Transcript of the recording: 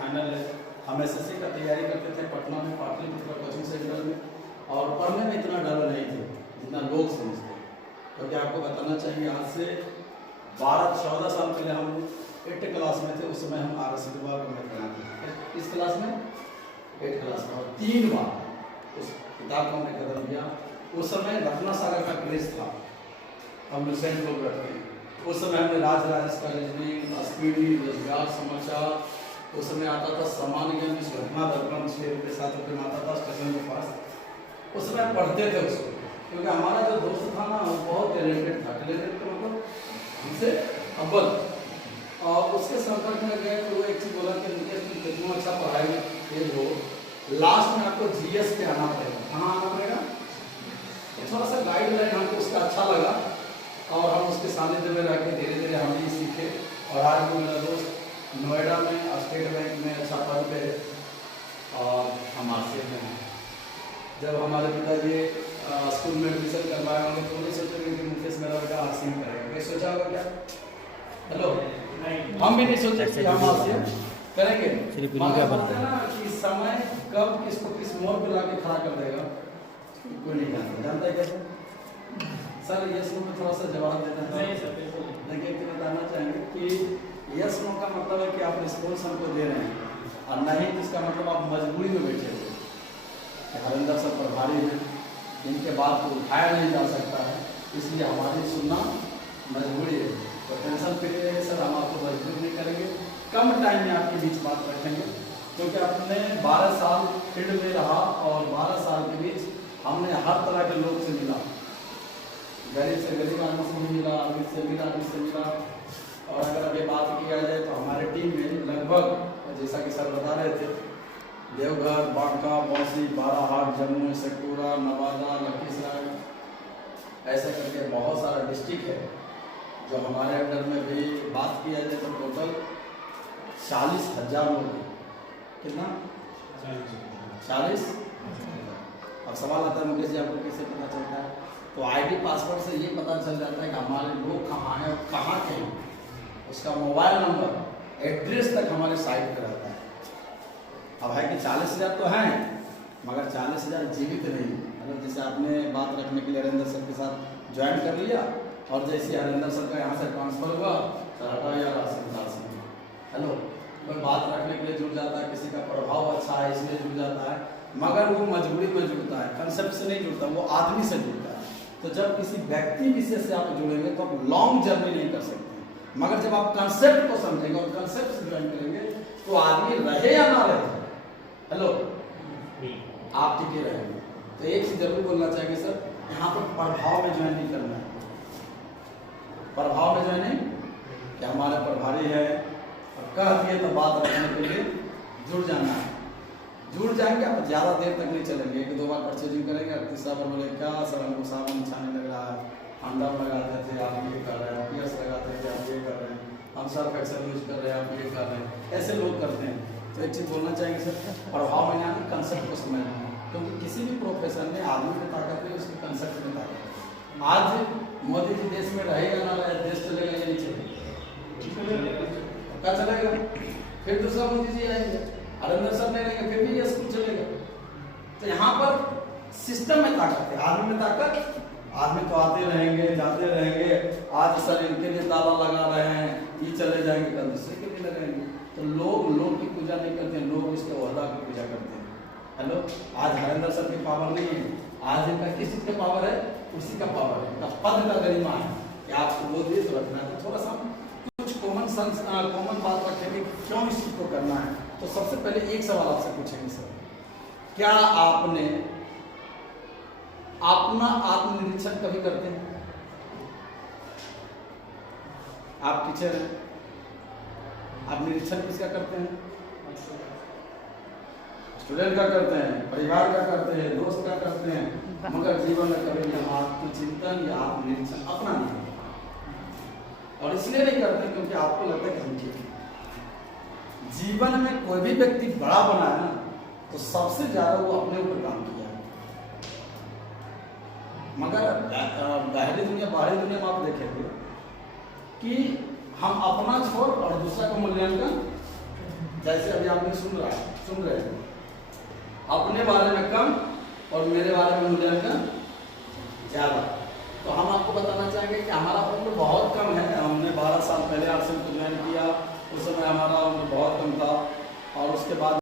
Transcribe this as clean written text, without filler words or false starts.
Final है। हम SSC का तैयारी करते थे पटना में पाटलिपुत्र कोचिंग सेंटर में, और पढ़ने में इतना डर नहीं थे जितना लोग समझते। क्योंकि आपको बताना चाहिए आज से 12-14 साल पहले हम 8th क्लास में थे, उस समय हम RS विभाग में थे। किस क्लास में? 8th क्लास में। और 3 बार उस किताब को हमने खत्म किया। उस समय रत्ना सागर का क्रेज था, हम लुसेंट लोग रखते हैं। उस समय हमने राज का रीजनिंग, स्पीडी, रोजगार समाचार, उस समय आता था सामान्य ज्ञान में घटना दर्पण 6 रुपये 7 रुपये में आता था स्टेशन के पास। उस समय पढ़ते थे उसको, क्योंकि हमारा जो दोस्त था ना वो बहुत टैलेंटेड था। टैलेंटेड तो मतलब हमसे अव्वल। और उसके संपर्क में गए तो वो एक चीज़ बोला कि मुकेश तुम कितना अच्छा पढ़ाई में तेज हो, लास्ट में आपको GS पे आना पड़ेगा। कहाँ आना पड़ेगा? थोड़ा सा गाइडलाइन हमको उसका अच्छा लगा, और हम उसके सानिध्य में रह के धीरे धीरे हम भी सीखे। और आज वो मेरा दोस्त नोएडा में स्टेट बैंक में अच्छा पद पे है, और हम RCF में हैं। जब हमारे पिताजी स्कूल में एडमिशन करवाए होंगे तो नहीं सोचेंगे कि मुकेश मेरा बेटा RCF करेगा। क्या सोचा होगा? क्या हेलो, हम भी नहीं सोचे कि हम RCF करेंगे। बोलते हैं ना कि समय कब किसको किस मोड़ पे ला के खड़ा कर देगा कोई नहीं जानता। जानता है कैसे? सर यस नो में थोड़ा सा जवाब देना है। देखिए कि बताना चाहेंगे कि यस नो का मतलब है कि आप रिस्पॉन्स हमको दे रहे हैं, और नहीं तो इसका मतलब आप मजबूरी में बैठे हुए। हरिंदर सर प्रभारी हैं, इनके बात को उठाया नहीं जा सकता है, इसलिए हमारी सुनना मजबूरी है। तो टेंशन फ्री रहिए सर, हम आपको मजबूर नहीं करेंगे। कम टाइम में आपके बीच बात रखेंगे, क्योंकि आपने 12 साल फील्ड में रहा, और 12 साल के बीच हमने हर तरह के लोग से मिला। गरीब से गरीब आदमी से भी मिला, अमीर से अमीर आदमी से मिला। और अगर अभी बात किया जाए तो हमारे टीम में लगभग, जैसा कि सर बता रहे थे, देवघर, बांका, बौंसी, बाराहाट, जम्मू, शेखपुरा, नवादा, लखीसराय, ऐसे करके बहुत सारा डिस्ट्रिक्ट है जो हमारे अंडर में भी बात किया जाए तो टोटल 40,000 लोग। कितना? 40। अब सवाल आता है मुकेश जी आपको कैसे पता चलता है? तो ID पासवर्ड से ये पता चल जाता है कि हमारे लोग कहाँ हैं और कहाँ के हैं। उसका मोबाइल नंबर, एड्रेस तक हमारे साइट पर रहता है। अब है कि 40,000 तो हैं, मगर 40,000 जीवित नहीं। मतलब जैसे आपने बात रखने के लिए हरिंदर सर के साथ ज्वाइन कर लिया, और जैसे हरिंदर सर का यहाँ से ट्रांसफर हुआ सर हटा या हेलो, कोई बात रखने के लिए जुड़ जाता है, किसी का प्रभाव अच्छा है इसलिए जुड़ जाता है, मगर वो मजबूरी में जुड़ता है, कंसेप्ट से नहीं जुड़ता, वो आदमी से जुड़ता है। तो जब किसी व्यक्ति विशेष से आप जुड़ेंगे तो आप लॉन्ग जर्नी नहीं कर सकते, मगर जब आप कंसेप्ट को समझेंगे और कंसेप्ट से ज्वाइन करेंगे तो आदमी रहे या ना रहे, हेलो, आप टिके रहेंगे। तो एक चीज जरूर बोलना चाहिए सर, यहाँ पर प्रभाव में ज्वाइन नहीं करना है। प्रभाव में ज्वाइन नहीं कि हमारे प्रभारी है और कह दिए तो बात रखने के लिए जुड़ जाना है। जुड़ जाएंगे आप ज़्यादा देर तक नहीं चलेंगे, 1-2 बार परचेजिंग करेंगे, और तीसरा बार बोले क्या सर हमको साबुन अच्छा नहीं लग रहा है, अंडा लगाते थे आप ये कर रहे हैं, पियर्स लगाते थे आप ये कर रहे हैं, हम सर्फ एक्सेल यूज कर रहे हैं आप ये कर रहे हैं, ऐसे लोग करते हैं। तो एक चीज़ बोलना चाहेंगे सर, प्रभाव में आना, कंसेप्ट को समझना, क्योंकि किसी भी प्रोफेशन में आदमी में ताकत नहीं, उसके कंसेप्ट में ताकत है। आज मोदी जी देश में रहेगा ना रहे, देश चलेगा या नहीं चलेगा? क्या चलेगा? फिर दूसरा मोदी जी आएंगे, हरिंदर सर नहीं रहेंगे, फिर भी ये स्कूल चलेगा। तो यहाँ पर सिस्टम में ताकत है, आदमी में ताकत। आदमी तो आते रहेंगे जाते रहेंगे, आज सर इनके लिए ताला लगा रहे हैं, ये चले जाएंगे, कल दूसरे के लिए लगाएंगे। तो लोग की पूजा नहीं करते हैं, लोग उसके ओहदा की पूजा करते हैं। हेलो, आज हरिंदर सर की पावर नहीं है, आज इनका किस चीज का पावर है? उसी का पावर है, पद का गरिमा है कि आपको वो देश रखना है। तो थोड़ा सा कुछ कॉमन बात रखेंगे, क्यों इस चीज को करना है। तो सबसे पहले एक सवाल आपसे पूछेंगे सर, क्या आपने अपना आत्मनिरीक्षण कभी करते हैं? आप टीचर हैं, आप निरीक्षण किसका करते हैं? स्टूडेंट का करते हैं, परिवार का करते हैं, दोस्त का करते हैं, मगर जीवन में कभी आत्मचिंतन या आत्मनिरीक्षण अपना नहीं करते। और इसलिए नहीं करते क्योंकि आपको लगता है कि हम ठीक है। जीवन में कोई भी व्यक्ति बड़ा बना है ना, तो सबसे ज्यादा वो अपने ऊपर काम किया है। मगर बाहरी दुनिया में आप देखेंगे कि हम अपना छोड़ और दूसरा का मूल्यांकन जैसे अभी आपने सुन रहे हैं, अपने बारे में कम और मेरे बारे में मूल्यांकन ज़्यादा। तो हम आपको बताना चाहेंगे कि हमारा उम्र बहुत कम है। हमने 12 साल पहले आरसीएम को ज्वाइन किया, उस समय हमारा उम्र बहुत कम था और उसके बाद